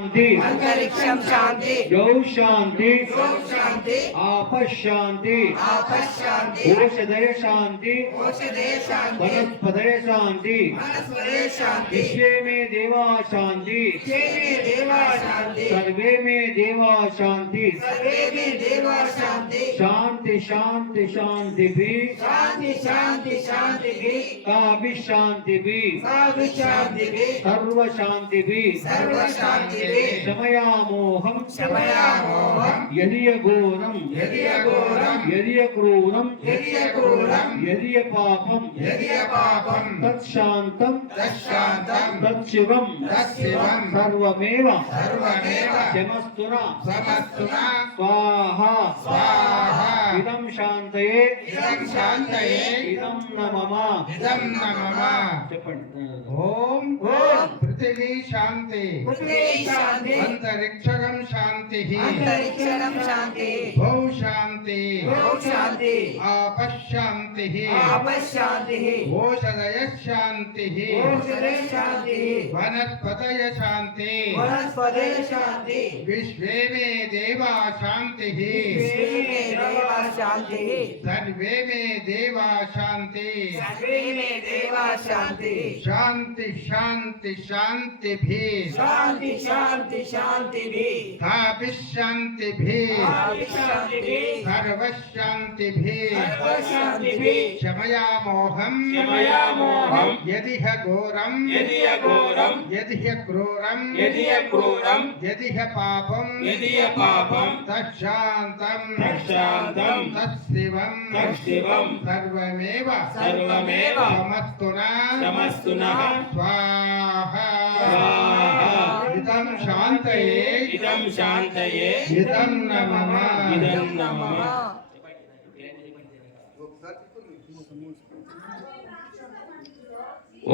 अंतरिक्षम शांति यौ शांति शांति आपशांति औषधय शांति वनस्पतय शांति विश्वे में देवा शांति सर्वे में देवा शांति शांति शांति शांति भी का भी शांति भी सर्व शांति भी शमयामोहम यदि घोरम यदि क्रूरम यदि पापम तत्शांतम तत्शिवम सर्वमेव शमस्तुना स्वाहा इदं शांतये इदं नमः ओम पृथ्वी शांति अंतरिक्षम शांति भौ शांति आपशांति औषधय शांति वनस्पतय शांति विश्वे में देवा शांति सर्वे में देवा शांति शांति शांति शांति भी शांति भी सर्व शांति भी क्षमयामोहम यदि घोरम यदि क्रूरम यदि पापम तत्शांतम तत्शिवम सर्वमेव समस्तुना स्वाहा इदं शांतये इदं नमः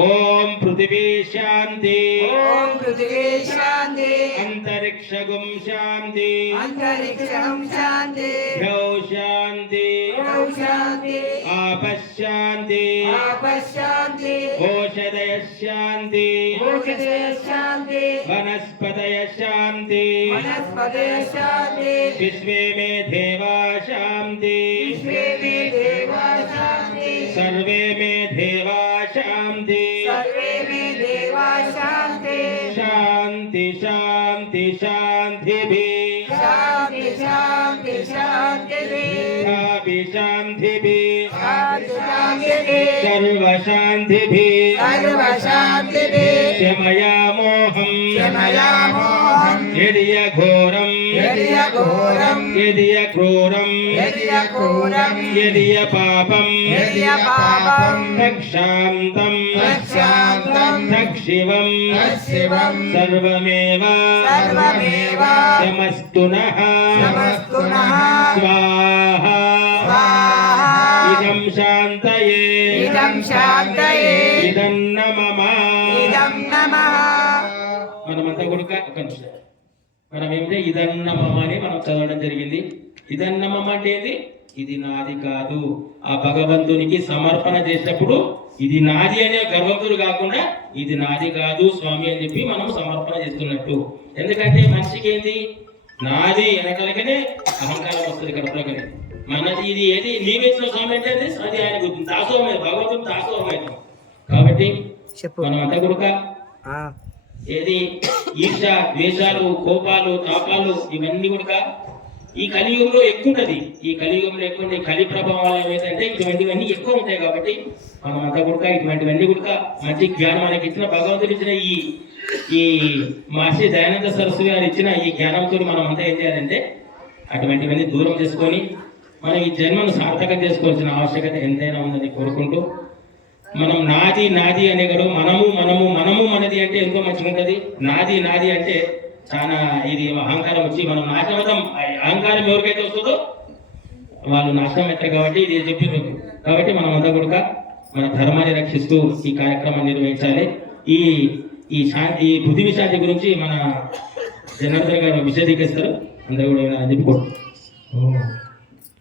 ओम पृथ्वी शांति अंतरिक्षगुम शांति भौ शांति आपशांति औषधय शांति वनस्पतय शांति विश्वे में देवा शांति सर्वे में देवा शांति शांति शांति शांति भी शांति भी सर्व शांति भी शमयामोहम यदि घोरम यदि क्रूरम यदि पापम तत्शांतम तत्शिवम सर्वमेव शमस्तुनः स्वाहा इदं शांतये इदं नमः మనమంతా కూడా మనం ఏమిటంటే ఇదన్నమమ అని మనం చదవడం జరిగింది. ఇదన్నమమ అంటే ఏంది? ఇది నాది కాదు. ఆ భగవంతునికి సమర్పణ చేసేటప్పుడు ఇది నాది అనే గర్వంతుడు కాకుండా ఇది నాది కాదు స్వామి అని చెప్పి మనం సమర్పణ చేస్తున్నట్టు. ఎందుకంటే మనిషికి ఏంది? నాది వెనకలకనే అహంకారం వస్తుంది కడుపులోకనే. మనది ఇది ఏది నీవేసిన స్వామి అంటే అది ఆయన గుర్తుంది దాసోహం, భగవంతుడు దాసోహం అవుతాం. కాబట్టి మనమంతా కూడా ఏది ఈర్ష, ద్వేషాలు, కోపాలు, తాపాలు ఇవన్నీ కూడా ఈ కలియుగంలో ఎక్కువ ఉంటది. ఈ కలియుగంలో ఎక్కువ ఉంటాయి. కలి ప్రభావం ఏమైతే ఇటువంటివన్నీ ఎక్కువ ఉంటాయి. కాబట్టి మనమంతా కూడా ఇటువంటివన్నీ కూడా మంచి జ్ఞానం మనకి ఇచ్చిన భగవంతుడు ఇచ్చిన ఈ మహర్షి దయానంద సరస్వతి గారు ఇచ్చిన ఈ జ్ఞానంతో మనం అంతా ఏం చేయాలంటే అటువంటివన్నీ దూరం చేసుకొని మనం ఈ జన్మను సార్థకం చేసుకోవాల్సిన ఆవశ్యకత ఎంతైనా ఉందని కోరుకుంటూ మనం నాది నాది అనే గడువు మనము మనది అంటే ఎంతో మంచిగా ఉంటుంది. నాది అంటే చాలా ఇది అహంకారం వచ్చి మనం నాశనం. అహంకారం ఎవరికైతే వస్తుందో వాళ్ళు నాశనం అవుతారు. కాబట్టి ఇది చెప్పారు. కాబట్టి మనం అంతా కూడా మన ధర్మాన్ని రక్షిస్తూ ఈ కార్యక్రమాన్ని నిర్వహించాలి. ఈ పృథివీ శాంతి గురించి మన జనార్దన్ గారు విశదీకరిస్తారు. అందరూ కూడా చెప్పుకోండి.